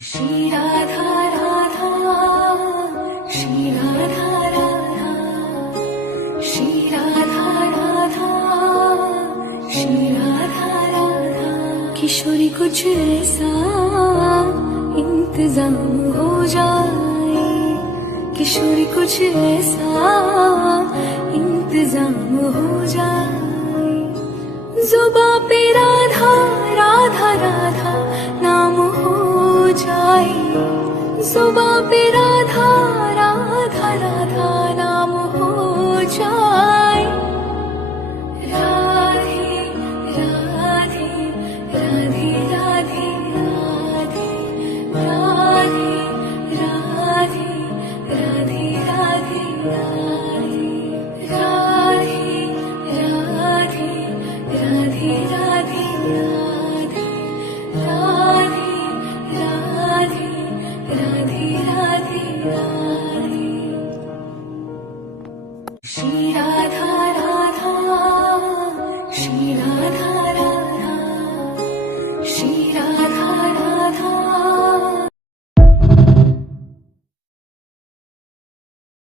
श्री राधा राधा, श्री राधा राधा, श्री राधा राधा, श्री राधा राधा। किशोरी कुछ ऐसा इंतजाम हो जाए, किशोरी कुछ ऐसा इंतजाम हो जाए। जुबां पे राधा राधा राधा नाम हो जाए, जुबां पे राधा राधा राधा नाम हो जाए। राधे राधे राधे राधे राधे, राधे राधे राधे राधे राधे, राधे राधे राधे राधे राधे, राधे राधे राधे राधे राधे। श्री राधा